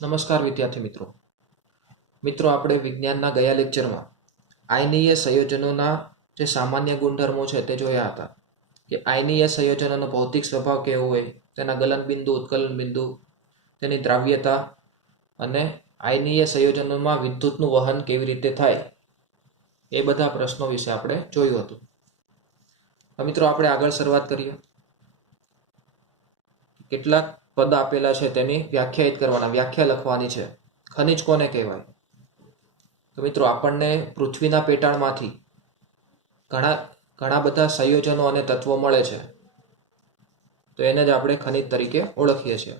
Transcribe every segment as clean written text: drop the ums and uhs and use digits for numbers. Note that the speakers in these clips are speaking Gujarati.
નમસ્કાર વિદ્યાર્થી મિત્રો આપણે વિજ્ઞાનના ગયા લેક્ચરમાં આયનીય સંયોજનોના જે સામાન્ય ગુણધર્મો છે તે જોયા હતા કે આયનીય સંયોજનોનો ભૌતિક સ્વભાવ કેવો હોય, તેના ગલન બિંદુ, ઉત્કલન બિંદુ, તેની દ્રાવ્યતા અને આયનીય સંયોજનોમાં વિદ્યુતનું વહન કેવી રીતે થાય એ બધા પ્રશ્નો વિશે આપણે જોયું હતું. તો મિત્રો આપણે આગળ શરૂઆત કરીએ. કેટલાક પદ આપેલા છે તેની વ્યાખ્યાયિત કરવાના, વ્યાખ્યા લખવાની છે. ખનિજ કોને કહેવાય? તો મિત્રો આપણને પૃથ્વીના પેટાળમાંથી ઘણા બધા સંયોજનો અને તત્વો મળે છે, તો એને જ આપણે ખનિજ તરીકે ઓળખીએ છીએ.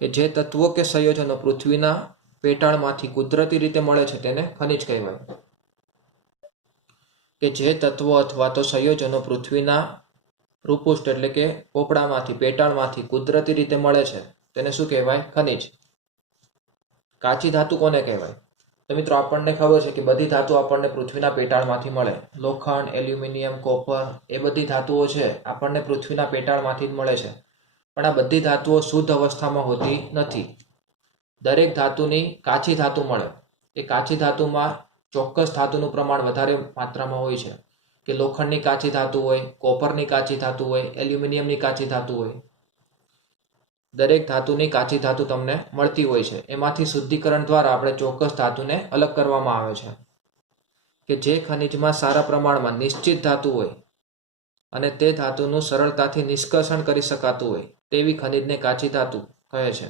કે જે તત્વો કે સંયોજનો પૃથ્વીના પેટાળમાંથી કુદરતી રીતે મળે છે તેને ખનિજ કહેવાય. કે જે તત્વો અથવા તો સંયોજનો પૃથ્વીના ભૂપૃષ્ઠ એટલે કે પોપડામાંથી, પેટાળમાંથી કુદરતી રીતે મળે છે તેને શું કહેવાય? ખનિજ. કાચી ધાતુ કોને કહેવાય? તો મિત્રો આપણને ખબર છે કે બધી ધાતુ આપણને પૃથ્વીના પેટાળમાંથી મળે. લોખંડ, એલ્યુમિનિયમ, કોપર એ બધી ધાતુઓ છે આપણને પૃથ્વીના પેટાળમાંથી જ મળે છે. પણ આ બધી ધાતુઓ શુદ્ધ અવસ્થામાં હોતી નથી. દરેક ધાતુની કાચી ધાતુ મળે. એ કાચી ધાતુમાં ચોક્કસ ધાતુનું પ્રમાણ વધારે માત્રામાં હોય છે. કે લોખંડની કાચી ધાતુ હોય, કોપરની કાચી ધાતુ હોય, એલ્યુમિનિયમની કાચી ધાતુ હોય. દરેક ધાતુની કાચી ધાતુ તમને મળતી હોય છે. એમાંથી શુદ્ધિકરણ દ્વારા આપણે ચોક્કસ ધાતુને અલગ કરવામાં આવે છે. કે જે ખનિજમાં સારા પ્રમાણમાં નિશ્ચિત ધાતુ હોય અને તે ધાતુનું સરળતાથી નિષ્કર્ષણ કરી શકાતું હોય તેવી ખનિજને કાચી ધાતુ કહે છે.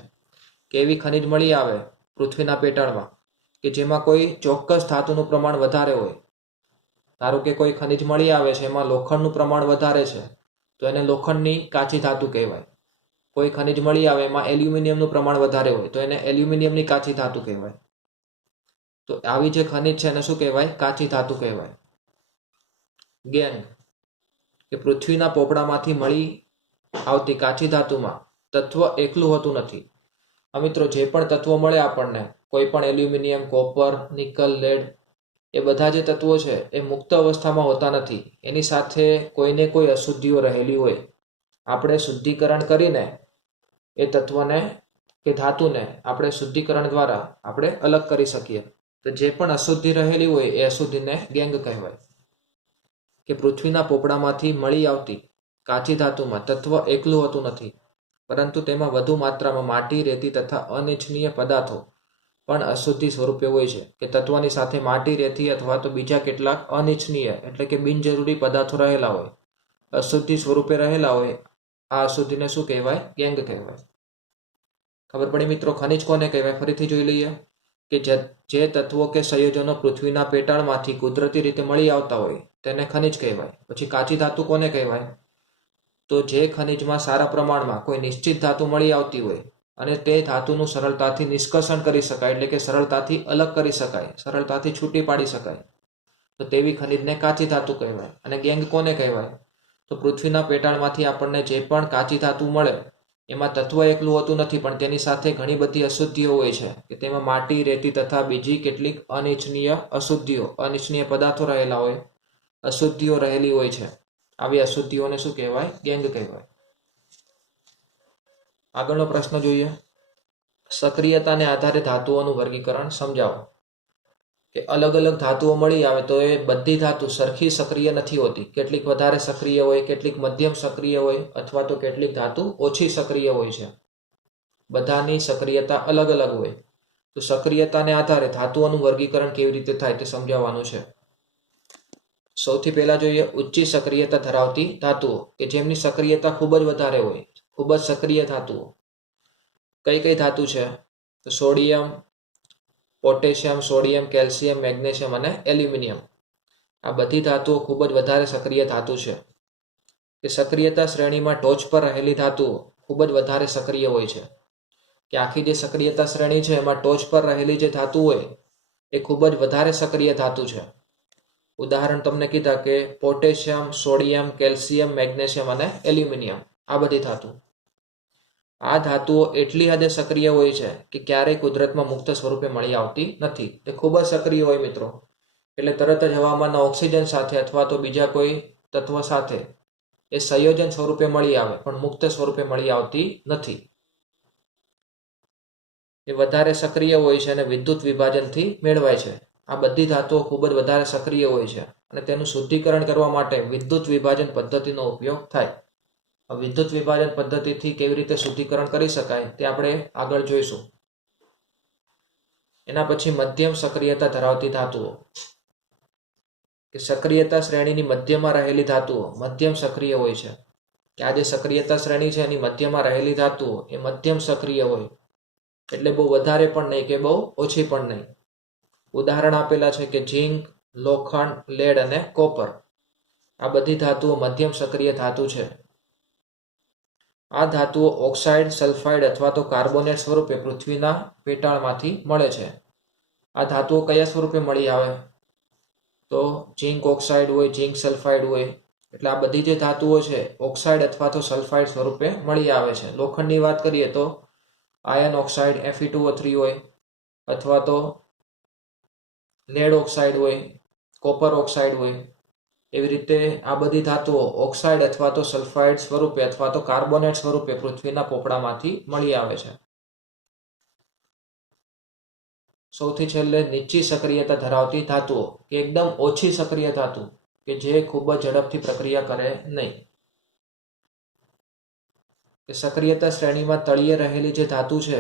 કે એવી ખનિજ મળી આવે પૃથ્વીના પેટાળમાં કે જેમાં કોઈ ચોક્કસ ધાતુનું પ્રમાણ વધારે હોય. ધારો કે કોઈ ખનિજ મળી આવે છે એમાં લોખંડનું પ્રમાણ વધારે છે તો એને લોખંડની કાચી ધાતુ કહેવાય. કોઈ ખનિજ મળી આવે એમાં એલ્યુમિનિયમનું પ્રમાણ વધારે હોય તો એને એલ્યુમિનિયમની કાચી ધાતુ કહેવાય. તો આવી જે ખનિજ છે એને શું કહેવાય? કાચી ધાતુ કહેવાય. ગેંગ કે પૃથ્વીના પોપડામાંથી મળી આવતી કાચી ધાતુમાં તત્વ એકલું હોતું નથી. આ મિત્રો જે પણ તત્વો મળે આપણને, કોઈ પણ એલ્યુમિનિયમ, કોપર, નિકલ, લેડ, એ બધા જે તત્વો છે એ મુક્ત અવસ્થામાં હોતા નથી. એની સાથે કોઈને કોઈ અશુદ્ધિઓ રહેલી હોય. આપણે શુદ્ધિકરણ કરીને એ તત્વને કે ધાતુને આપણે શુદ્ધિકરણ દ્વારા આપણે અલગ કરી શકીએ. તો જે પણ અશુદ્ધિ રહેલી હોય એ અશુદ્ધિને ગેંગ કહેવાય. કે પૃથ્વીના પોપડામાંથી મળી આવતી કાચી ધાતુમાં તત્વ એકલું હોતું નથી, પરંતુ તેમાં વધુ માત્રામાં માટી, રેતી તથા અનિચ્છનીય પદાર્થો પણ અશુદ્ધિ સ્વરૂપે હોય છે. કે તત્વની સાથે માટી, રેતી અથવા તો બીજા કેટલાક અનિચ્છનીય એટલે કે બિનજરૂરી પદાર્થો રહેલા હોય, અશુદ્ધિ સ્વરૂપે રહેલા હોય. આ અશુદ્ધિને શું કહેવાય? ગેંગ કહેવાય. ખબર પડી મિત્રો? ખનિજ કોને કહેવાય? ફરીથી જોઈ લઈએ. કે જે તત્વો કે સંયોજનો પૃથ્વીના પેટાળમાંથી કુદરતી રીતે મળી આવતા હોય તેને ખનિજ કહેવાય. પછી કાચી ધાતુ કોને કહેવાય? તો જે ખનિજમાં સારા પ્રમાણમાં કોઈ નિશ્ચિત ધાતુ મળી આવતી હોય અને તે ધાતુનું સરળતાથી નિષ્કર્ષણ કરી શકાય એટલે કે સરળતાથી અલગ કરી શકાય, સરળતાથી છૂટી પાડી શકાય, તો તેવી ખનિજને કાચી ધાતુ કહેવાય. અને ગેંગ કોને કહેવાય? તો પૃથ્વીના પેટાળમાંથી આપણને જે પણ કાચી ધાતુ મળે એમાં તત્વ એકલું હોતું નથી, પણ તેની સાથે ઘણી બધી અશુદ્ધિઓ હોય છે. કે તેમાં માટી, રેતી તથા બીજી કેટલીક અનિચ્છનીય અશુદ્ધિઓ, અનિચ્છનીય પદાર્થો રહેલા હોય, અશુદ્ધિઓ રહેલી હોય છે. આવી અશુદ્ધિઓને શું કહેવાય? ગેંગ કહેવાય. આગળનો પ્રશ્ન જોઈએ. સક્રિયતાને આધારે ધાતુઓનું વર્ગીકરણ સમજાવો. કે અલગ અલગ ધાતુઓ મળી આવે તો એ બધી ધાતુ સરખી સક્રિય નથી હોતી. કેટલીક વધારે સક્રિય હોય, કેટલીક મધ્યમ સક્રિય હોય, અથવા તો કેટલીક ધાતુ ઓછી સક્રિય હોય છે. બધાની સક્રિયતા અલગ અલગ હોય. તો સક્રિયતાને આધારે ધાતુઓનું વર્ગીકરણ કેવી રીતે થાય તે સમજાવવાનું છે. સૌથી પહેલા જોઈએ ઉચ્ચ સક્રિયતા ધરાવતી ધાતુઓ, કે જેમની સક્રિયતા ખૂબ જ વધારે હોય, ખૂબ જ સક્રિય ધાતુઓ. કઈ કઈ ધાતુ છે? તો sodium, potassium, sodium, calcium, magnesium અને એલ્યુમિનિયમ. આ બધી ધાતુઓ ખૂબ જ વધારે સક્રિય ધાતુ છે. કે સક્રિયતા શ્રેણીમાં ટોચ પર રહેલી ધાતુઓ ખૂબ જ વધારે સક્રિય હોય છે. કે આખી જે સક્રિયતા શ્રેણી છે એમાં ટોચ પર રહેલી જે ધાતુ હોય એ ખૂબ જ વધારે સક્રિય ધાતુ છે. ઉદાહરણ તમને કીધા કે પોટેશિયમ, સોડિયમ, કેલ્શિયમ, મેગ્નેશિયમ અને એલ્યુમિનિયમ. આ બધી ધાતુ, આ ધાતુઓ એટલી હદે સક્રિય હોય છે કે ક્યારેય કુદરતમાં મુક્ત સ્વરૂપે મળી આવતી નથી. તે ખૂબ જ સક્રિય હોય મિત્રો, એટલે તરત જ હવામાનના ઓક્સિજન સાથે અથવા તો બીજા કોઈ તત્વ સાથે એ સંયોજન સ્વરૂપે મળી આવે, પણ મુક્ત સ્વરૂપે મળી આવતી નથી. એ વધારે સક્રિય હોય છે અને વિદ્યુત વિભાજનથી મેળવાય છે. આ બધી ધાતુઓ ખૂબ જ વધારે સક્રિય હોય છે અને તેનું શુદ્ધિકરણ કરવા માટે વિદ્યુત વિભાજન પદ્ધતિનો ઉપયોગ થાય. વિદ્યુત વિભાજન પદ્ધતિથી કેવી રીતે શુદ્ધિકરણ કરી શકાય તે આપણે આગળ જોઈશું. એના પછી મધ્યમ સક્રિયતા ધરાવતી ધાતુઓ, કે સક્રિયતા શ્રેણીની મધ્યમાં રહેલી ધાતુઓ મધ્યમ સક્રિય હોય છે. કે આ જે સક્રિયતા શ્રેણી છે એની મધ્યમાં રહેલી ધાતુઓ એ મધ્યમ સક્રિય હોય, એટલે બહુ વધારે પણ નહીં કે બહુ ઓછી પણ નહીં. ઉદાહરણ આપેલા છે કે ઝીંક, લોખંડ, લેડ અને કોપર. આ બધી ધાતુઓ મધ્યમ સક્રિય ધાતુ છે. આ ધાતુઓ ઓક્સાઇડ, સલ્ફાઇડ અથવા તો કાર્બોનેટ સ્વરૂપે પૃથ્વીના પેટાળમાંથી મળે છે. આ ધાતુઓ કયા સ્વરૂપે મળી આવે? તો ઝીંક ઓક્સાઇડ હોય, ઝીંક સલ્ફાઇડ હોય. એટલે આ બધી જે ધાતુઓ છે ઓક્સાઇડ અથવા તો સલ્ફાઇડ સ્વરૂપે મળી આવે છે. લોખંડની વાત કરીએ તો આયર્ન ઓક્સાઇડ Fe2O3 હોય, અથવા તો લેડ ઓક્સાઇડ હોય, કોપર ઓક્સાઇડ હોય. એવી રીતે આ બધી ધાતુઓ ઓક્સાઇડ અથવા તો સલ્ફાઇડ સ્વરૂપે અથવા તો કાર્બોનેટ સ્વરૂપે પૃથ્વીના પોપડામાંથી મળી આવે છે. સૌથી છેલ્લે નીચી સક્રિયતા ધરાવતી ધાતુઓ, કે એકદમ ઓછી સક્રિય ધાતુ કે જે ખૂબ જ ઝડપથી પ્રક્રિયા કરે નહીં. કે સક્રિયતા શ્રેણીમાં તળિયે રહેલી જે ધાતુ છે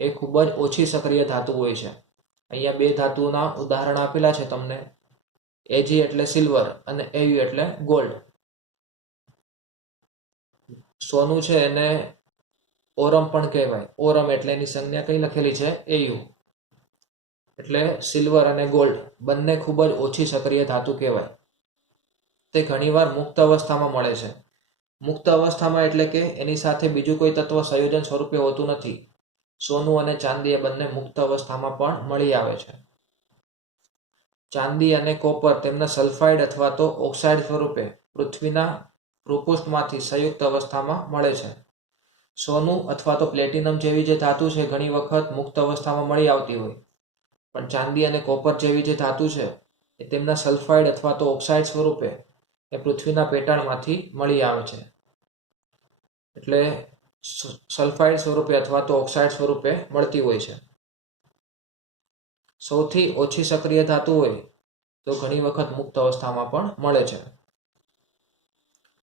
એ ખૂબ જ ઓછી સક્રિય ધાતુ હોય છે. અહીંયા બે ધાતુના ઉદાહરણ આપેલા છે તમને. Ag એટલે સિલ્વર અને Au એટલે ગોલ્ડ. સોનું છે એને ઓરમ પણ કહેવાય. ઓરમ એટલે એની સંજ્ઞા કઈ લખેલી છે? Au. એટલે સિલ્વર અને ગોલ્ડ બંને ખૂબ જ ઓછી સક્રિય ધાતુ કહેવાય. તે ઘણીવાર મુક્ત અવસ્થામાં મળે છે. મુક્ત અવસ્થામાં એટલે કે એની સાથે બીજું કોઈ તત્વ સંયોજન સ્વરૂપે હોતું નથી. સોનું અને ચાંદી એ બંને મુક્ત અવસ્થામાં પણ મળી આવે છે. ચાંદી અને કોપર તેમના સલ્ફાઇડ અથવા તો ઓક્સાઇડ સ્વરૂપે પૃથ્વીના ભૂપૃષ્ઠમાંથી સંયુક્ત અવસ્થામાં મળે છે. સોનું અથવા તો પ્લેટિનમ જેવી જે ધાતુ છે ઘણી વખત મુક્ત અવસ્થામાં મળી આવતી હોય, પણ ચાંદી અને કોપર જેવી જે ધાતુ છે એ તેમના સલ્ફાઇડ અથવા તો ઓક્સાઇડ સ્વરૂપે એ પૃથ્વીના પેટાળમાંથી મળી આવે છે. એટલે સલ્ફાઇડ સ્વરૂપે અથવા તો ઓક્સાઇડ સ્વરૂપે મળતી હોય છે. સૌથી ઓછી સક્રિય ધાતુ હોય તો ઘણી વખત મુક્ત અવસ્થામાં પણ મળે છે.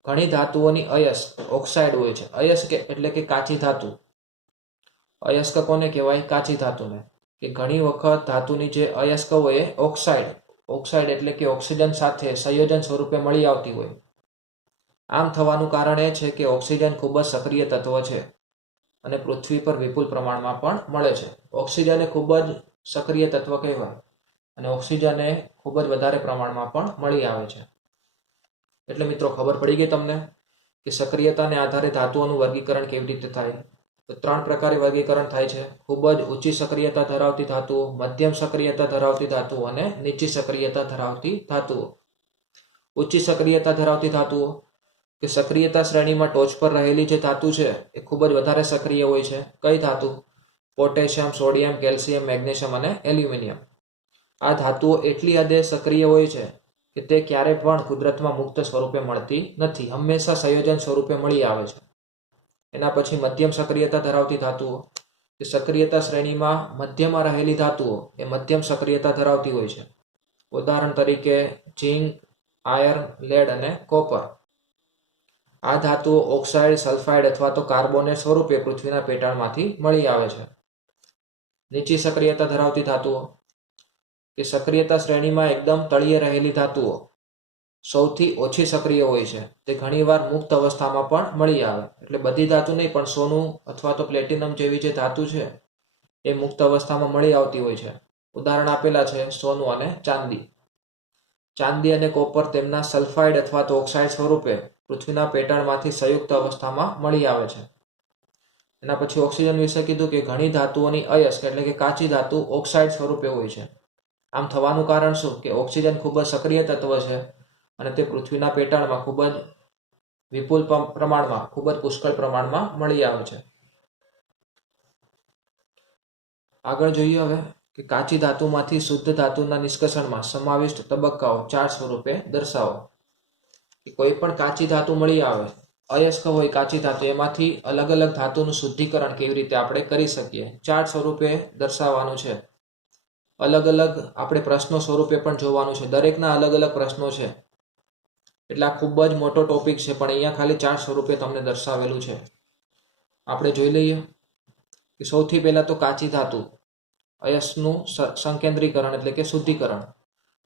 ઘણી ધાતુઓની અયસ્ક ઓક્સાઇડ હોય છે. અયસ્ક એટલે કે કાચી ધાતુ. અયસ્ક કોને કહેવાય? કાચી ધાતુને. કે ઘણી વખત ધાતુની જે અયસ્ક હોય એ ઓક્સાઇડ એટલે કે ઓક્સિજન સાથે સંયોજન સ્વરૂપે મળી આવતી હોય. આમ થવાનું કારણ એ છે કે ઓક્સિજન ખૂબ જ સક્રિય તત્વ છે અને પૃથ્વી પર વિપુલ પ્રમાણમાં પણ મળે છે. ઓક્સિજન એ ખૂબ જ સક્રિય તત્વ કહેવાય અને ઓક્સિજન એ ખૂબ જ વધારે પ્રમાણમાં પણ મળી આવે છે. એટલે મિત્રો ખબર પડી ગઈ તમને કે સક્રિયતાને આધારે ધાતુઓનું વર્ગીકરણ કેવી રીતે થાય. તો 3 પ્રકારે વર્ગીકરણ થાય છે. ખૂબ જ ઊંચી સક્રિયતા ધરાવતી ધાતુઓ, મધ્યમ સક્રિયતા ધરાવતી ધાતુઓ અને નીચી સક્રિયતા ધરાવતી ધાતુઓ. ઊંચી સક્રિયતા ધરાવતી ધાતુઓ, કે સક્રિયતા શ્રેણીમાં ટોચ પર રહેલી જે ધાતુ છે એ ખૂબ જ વધારે સક્રિય હોય છે. કઈ ધાતુ? પોટેશિયમ, સોડિયમ, કેલ્શિયમ, મેગ્નેશિયમ અને એલ્યુમિનિયમ. આ ધાતુઓ એટલી હદે સક્રિય હોય છે કે તે ક્યારે પણ કુદરતમાં મુક્ત સ્વરૂપે મળતી નથી. હંમેશા સંયોજન સ્વરૂપે મળી આવે છે. એના પછી મધ્યમ સક્રિયતા ધરાવતી ધાતુઓ, કે સક્રિયતા શ્રેણીમાં મધ્યમાં રહેલી ધાતુઓ એ મધ્યમ સક્રિયતા ધરાવતી હોય છે. ઉદાહરણ તરીકે ઝીંક, આયર્ન, લેડ અને કોપર. આ ધાતુઓ ઓક્સાઇડ, સલ્ફાઇડ અથવા તો કાર્બોનેટ સ્વરૂપે પૃથ્વીના પેટાળમાંથી મળી આવે છે. નીચી સક્રિયતા ધરાવતી ધાતુઓ, કે સક્રિયતા શ્રેણીમાં એકદમ તળિયે રહેલી ધાતુઓ સૌથી ઓછી સક્રિય હોય છે. તે ઘણીવાર મુક્ત અવસ્થામાં પણ મળી આવે. એટલે બધી ધાતુ નહીં, પણ સોનું અથવા તો પ્લેટિનમ જેવી જે ધાતુ છે એ મુક્ત અવસ્થામાં મળી આવતી હોય છે. ઉદાહરણ આપેલા છે સોનું અને ચાંદી. ચાંદી અને કોપર તેમના સલ્ફાઇડ અથવા તો ઓક્સાઇડ સ્વરૂપે પૃથ્વીના પેટાળમાંથી સંયુક્ત અવસ્થામાં મળી આવે છે. એના પછી ઓક્સિજન વિશે કીધું કે ઘણી ધાતુઓની અયસ્ક એટલે કે કાચી ધાતુ ઓક્સાઇડ સ્વરૂપે હોય છે. આમ થવાનું કારણ શું? કે ઓક્સિજન ખૂબ જ સક્રિય તત્વ છે અને તે પૃથ્વીના પેટાળમાં ખૂબ જ વિપુલ પ્રમાણમાં, ખૂબ જ પુષ્કળ પ્રમાણમાં મળી આવે છે. આગળ જોઈએ હવે કે કાચી ધાતુમાંથી શુદ્ધ ધાતુના નિષ્કર્ષણમાં સમાવિષ્ટ તબક્કાઓ 4 સ્વરૂપે દર્શાવો. કે કોઈ પણ કાચી ધાતુ મળી આવે અયસ્ક હોય કાચી ધાતુ એમાંથી અલગ અલગ ધાતુનું શુદ્ધિકરણ કેવી રીતે આપણે કરી શકીએ ચાર્ટ સ્વરૂપે દર્શાવવાનું છે. અલગ અલગ આપણે પ્રશ્નો સ્વરૂપે પણ જોવાનું છે. દરેકના અલગ અલગ પ્રશ્નો છે એટલે આ ખૂબ જ મોટો ટોપિક છે, પણ અહીંયા ખાલી ચાર્ટ સ્વરૂપે તમને દર્શાવેલું છે. આપણે જોઈ લઈએ કે સૌથી પહેલા તો કાચી ધાતુ અયસ્કનું સંકેન્દ્રીકરણ એટલે કે શુદ્ધિકરણ.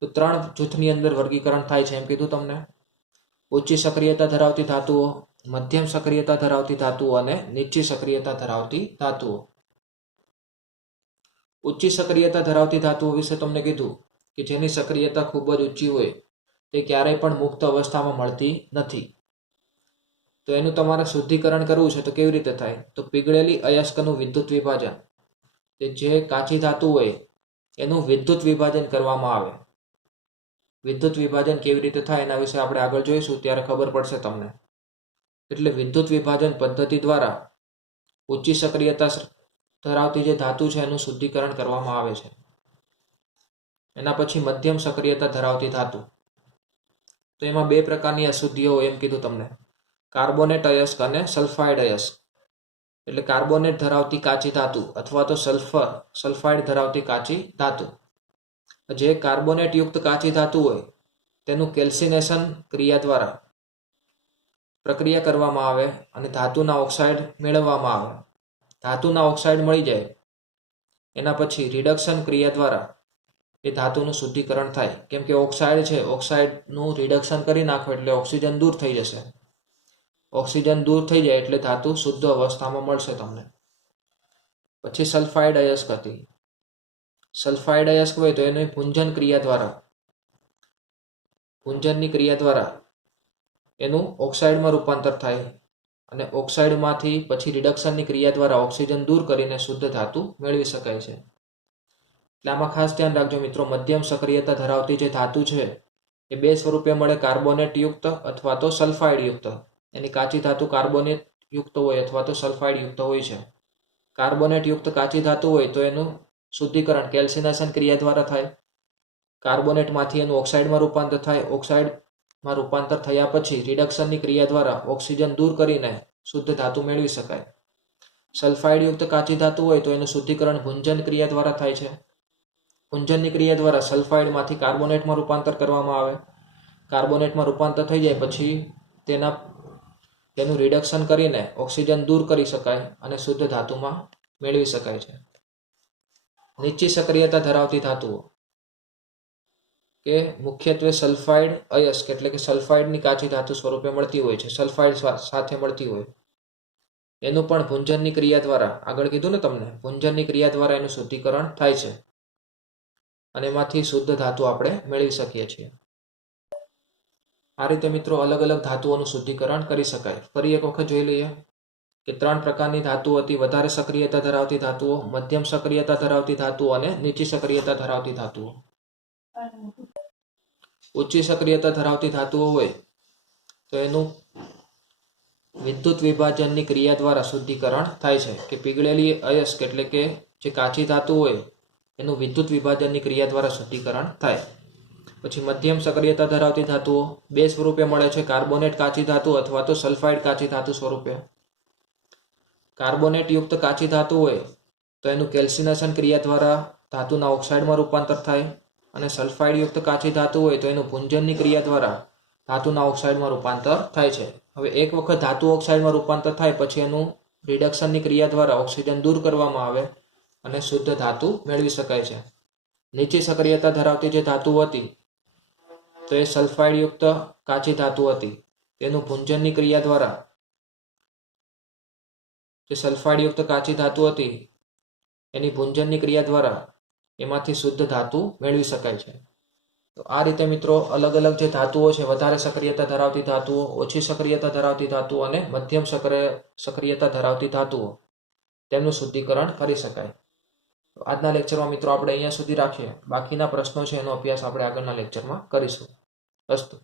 તો 3 જૂથની અંદર વર્ગીકરણ થાય છે એમ કીધું તમને. ઊંચી સક્રિયતા ધરાવતી ધાતુઓ, મધ્યમ સક્રિયતા ધરાવતી ધાતુઓ અને નીચી સક્રિયતા ધરાવતી ધાતુઓ. ઉચ્ચ સક્રિયતા ધરાવતી ધાતુઓ વિશે તમને કીધું કે જેની સક્રિયતા ખૂબ જ ઊંચી હોય તે ક્યારેય પણ મુક્ત અવસ્થામાં મળતી નથી. તો એનું તમારે શુદ્ધિકરણ કરવું છે તો કેવી રીતે થાય? તો પીગળેલી અયસ્કનું વિદ્યુત વિભાજન, કે જે કાચી ધાતુ હોય એનું વિદ્યુત વિભાજન કરવામાં આવે. વિદ્યુત વિભાજન કેવી રીતે થાય એના વિશે આપણે આગળ જોઈશું, ત્યારે ખબર પડશે તમને. એટલે વિદ્યુત વિભાજન પદ્ધતિ દ્વારા ઊંચી સક્રિયતા ધરાવતી જે ધાતુ છે એનું શુદ્ધિકરણ કરવામાં આવે છે. એના પછી મધ્યમ સક્રિયતા ધરાવતી ધાતુ, તો એમાં 2 પ્રકારની અશુદ્ધિઓ હોય એમ કીધું તમને, કાર્બોનેટ અયસ્ક અને સલ્ફાઇડ અયસ્ક. એટલે કાર્બોનેટ ધરાવતી કાચી ધાતુ અથવા તો સલ્ફાઇડ ધરાવતી કાચી ધાતુ. જે કાર્બોનેટ યુક્ત કાચી ધાતુ હોય તેનું કેલ્સિનેશન ક્રિયા દ્વારા પ્રક્રિયા કરવામાં આવે અને ધાતુના ઓક્સાઇડ મેળવવામાં આવે. ધાતુના ઓક્સાઇડ મળી જાય એના પછી રિડક્શન ક્રિયા દ્વારા એ ધાતુનું શુદ્ધિકરણ થાય. કેમ કે ઓક્સાઇડ છે, ઓક્સાઇડનું રિડક્શન કરી નાખો એટલે ઓક્સિજન દૂર થઈ જશે. ઓક્સિજન દૂર થઈ જાય એટલે ધાતુ શુદ્ધ અવસ્થામાં મળશે તમને. પછી સલ્ફાઇડ અયસ્ક હતી. સલ્ફાઇડ અયસ્ક હોય તો એની પૂંજન ક્રિયા દ્વારા, પૂંજનની ક્રિયા દ્વારા એનું ઓક્સાઇડમાં રૂપાંતર થાય અને ઓક્સાઇડમાંથી પછી રિડક્શનની ક્રિયા દ્વારા ઓક્સિજન દૂર કરીને શુદ્ધ ધાતુ મેળવી શકાય છે. એટલે આમાં ખાસ ધ્યાન રાખજો મિત્રો, મધ્યમ સક્રિયતા ધરાવતી જે ધાતુ છે એ 2 સ્વરૂપે મળે, કાર્બોનેટ યુક્ત અથવા તો સલ્ફાઇડ યુક્ત. એની કાચી ધાતુ કાર્બોનેટ યુક્ત હોય અથવા તો સલ્ફાઇડ યુક્ત હોય છે. કાર્બોનેટ યુક્ત કાચી ધાતુ હોય તો એનું શુદ્ધિકરણ કેલ્સિનેશન ક્રિયા દ્વારા થાય. કાર્બોનેટમાંથી એનું ઓક્સાઇડમાં રૂપાંતર થાય. ઓક્સાઇડમાં રૂપાંતર થયા પછી રિડક્શનની ક્રિયા દ્વારા ઓક્સિજન દૂર કરીને શુદ્ધ ધાતુ મેળવી શકાય. સલ્ફાઇડ યુક્ત કાચી ધાતુ હોય તો એનું શુદ્ધિકરણ ભુંજન ક્રિયા દ્વારા થાય છે. ભુંજનની ક્રિયા દ્વારા સલ્ફાઇડમાંથી કાર્બોનેટમાં રૂપાંતર કરવામાં આવે. કાર્બોનેટમાં રૂપાંતર થઈ જાય પછી તેનું રિડક્શન કરીને ઓક્સિજન દૂર કરી શકાય અને શુદ્ધ ધાતુમાં મેળવી શકાય છે. નીચી સક્રિયતા ધરાવતી ધાતુઓ કે મુખ્યત્વે સલ્ફાઇડ અયસ્ક એટલે કે સલ્ફાઇડની કાચી ધાતુ સ્વરૂપે મળતી હોય છે, સલ્ફાઇડ સાથે મળતી હોય. એનું પણ ભુંજનની ક્રિયા દ્વારા, આગળ કીધું ને તમને, ભુંજનની ક્રિયા દ્વારા એનું શુદ્ધિકરણ થાય છે અને એમાંથી શુદ્ધ ધાતુ આપણે મેળવી શકીએ છીએ. આ રીતે મિત્રો અલગ અલગ ધાતુઓનું શુદ્ધિકરણ કરી શકાય. ફરી એક વખત જોઈ લઈએ કે 3 પ્રકારની ધાતુઓ હતી: વધારે સક્રિયતા ધરાવતી ધાતુઓ, મધ્યમ સક્રિયતા ધરાવતી ધાતુઓ અને નીચી સક્રિયતા ધરાવતી ધાતુઓ. ઉચ્ચ સક્રિયતા ધરાવતી ધાતુઓ હોય તો એનું વિદ્યુત વિભાજનની ક્રિયા દ્વારા શુદ્ધિકરણ થાય છે. કે પીગળેલી અયસ્ક એટલે કે જે કાચી ધાતુ હોય એનું વિદ્યુત વિભાજનની ક્રિયા દ્વારા શુદ્ધિકરણ થાય. પછી મધ્યમ સક્રિયતા ધરાવતી ધાતુઓ 2 સ્વરૂપે મળે છે, કાર્બોનેટ કાચી ધાતુ અથવા તો સલ્ફાઇડ કાચી ધાતુ સ્વરૂપે. કાર્બોનેટ યુક્ત કાચી ધાતુ હોય તો એનું કેલ્સિનેશન ક્રિયા દ્વારા ધાતુના ઓક્સાઇડમાં રૂપાંતર થાય અને સલ્ફાઇડ યુક્ત કાચી ધાતુ હોય તો એનું ભુંજનની ક્રિયા દ્વારા ધાતુના ઓક્સાઇડમાં રૂપાંતર થાય છે. હવે એક વખત ધાતુ ઓક્સાઇડમાં રૂપાંતર થાય પછી એનું રિડક્શનની ક્રિયા દ્વારા ઓક્સિજન દૂર કરવામાં આવે અને શુદ્ધ ધાતુ મેળવી શકાય છે. નીચી સક્રિયતા ધરાવતી જે ધાતુ હતી તો એ સલ્ફાઇડ યુક્ત કાચી ધાતુ હતી. તેનું ભુંજનની ક્રિયા દ્વારા, જે સલ્ફાઇડ યુક્ત કાચી ધાતુ હતી એની ભુંજનની ક્રિયા દ્વારા એમાંથી શુદ્ધ ધાતુ મેળવી શકાય છે. તો આ રીતે મિત્રો અલગ અલગ જે ધાતુઓ છે, વધારે સક્રિયતા ધરાવતી ધાતુઓ, ઓછી સક્રિયતા ધરાવતી ધાતુઓ અને મધ્યમ સક્રિયતા ધરાવતી ધાતુઓ, તેમનું શુદ્ધિકરણ કરી શકાય. તો આજના લેક્ચરમાં મિત્રો આપણે અહીંયા સુધી રાખીએ. બાકીના પ્રશ્નો છે એનો અભ્યાસ આપણે આગળના લેક્ચરમાં કરીશું. અસ્તુ.